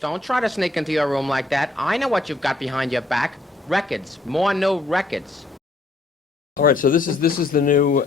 Don't try to sneak into your room like that. I know what you've got behind your back. Records. More new records. All right, so this is the new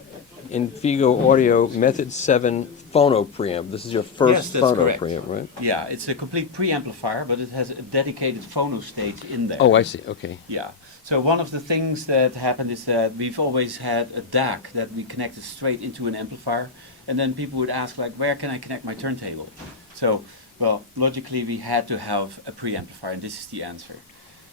Infigo Audio Method 7 Phono preamp. This is your first Yes, that's Phono correct. preamp, right? Yeah, it's a complete preamplifier, but it has a dedicated phono stage in there. Oh, I see. Okay. Yeah. So one of the things that happened is that we've always had a DAC that we connected straight into an amplifier, and then people would ask, like, where can I connect my turntable? So, well, logically we had to have a preamplifier, and this is the answer.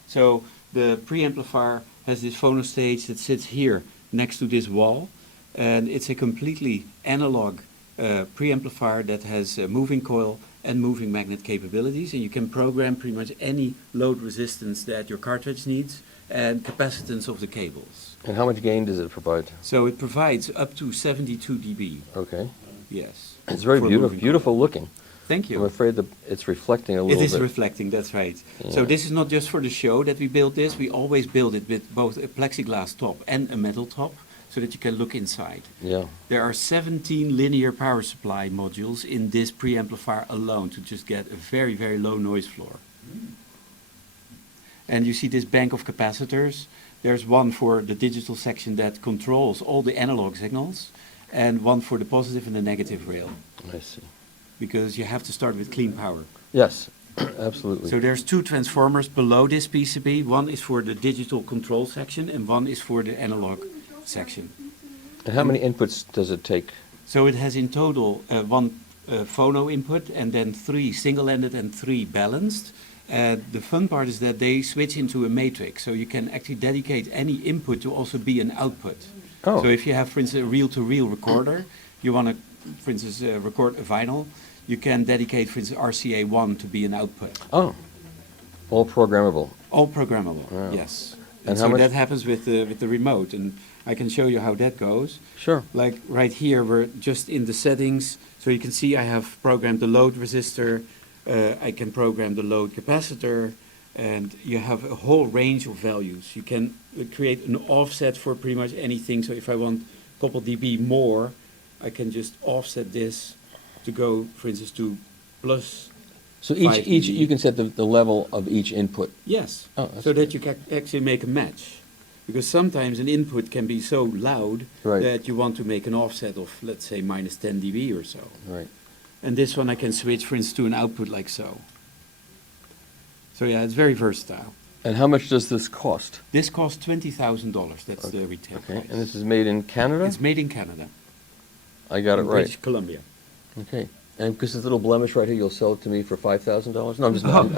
So the preamplifier has this phono stage that sits here next to this wall, and it's a completely analog preamplifier that has a moving coil and moving magnet capabilities, and you can program pretty much any load resistance that your cartridge needs and capacitance of the cables. And how much gain does it provide? So it provides up to 72 dB. Okay. Yes. It's very for beautiful, moving beautiful looking. Thank you. I'm afraid that it's reflecting a It little is bit. reflecting, that's right. Yeah. So this is not just for the show that we built this. We always build it with both a plexiglass top and a metal top so that you can look inside. Yeah. There are 17 linear power supply modules in this preamplifier alone to just get a very, very low noise floor. And you see this bank of capacitors. There's one for the digital section that controls all the analog signals, and one for the positive and the negative rail, I see. because you have to start with clean power. Yes, absolutely. So there's two transformers below this PCB. One is for the digital control section, and one is for the analog section. And how many inputs does it take? So it has in total one phono input, and then 3 single-ended and 3 balanced. The fun part is that they switch into a matrix, so you can actually dedicate any input to also be an output. Oh. So if you have, for instance, a reel-to-reel recorder, you want to, for instance, record a vinyl, you can dedicate, for instance, RCA1 to be an output. Oh, all programmable. All programmable, Wow. yes. And And how so much- that happens with the remote, and I can show you how that goes. Sure. Like right here, we're just in the settings, so you can see I have programmed the load resistor, I can program the load capacitor, and you have a whole range of values. You can create an offset for pretty much anything, so if I want a couple dB more, I can just offset this to go, for instance, to plus. So 5 each dB. you can set the level of each input. Yes, Oh, that's so that you can actually make a match. Because sometimes an input can be so loud Right. that you want to make an offset of, let's say, minus 10 dB or so. Right. And this one I can switch, for instance, to an output like so. So yeah, it's very versatile. And how much does this cost? This costs $20,000, that's the retail Okay. price. And this is made in Canada? It's made in Canada, I got it in right. British Columbia. Okay. And because this little blemish right here, you'll sell it to me for $5,000? No, I'm just. No,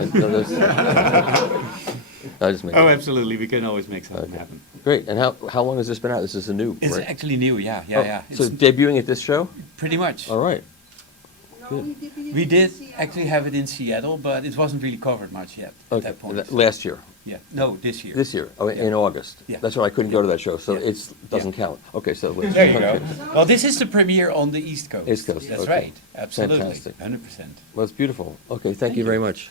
I just make Oh, it. absolutely, we can always make something Okay. happen. Great. And how long has this been out? This is a new, It's right? actually new, yeah, Oh, so It's debuting at this show? pretty much. All right. We did actually have it in Seattle, but it wasn't really covered much yet at Okay. that point. Last year. Yeah, no, this year. This year. Oh, in Yeah. August. Yeah. That's why I couldn't go to that show. So Yeah. it doesn't count. Okay. So There you go. Well, this is the premiere on the East Coast. East Coast, That's okay. right. Absolutely. Fantastic. 100%. Well, it's beautiful. Okay. Thank you Thank very you. much.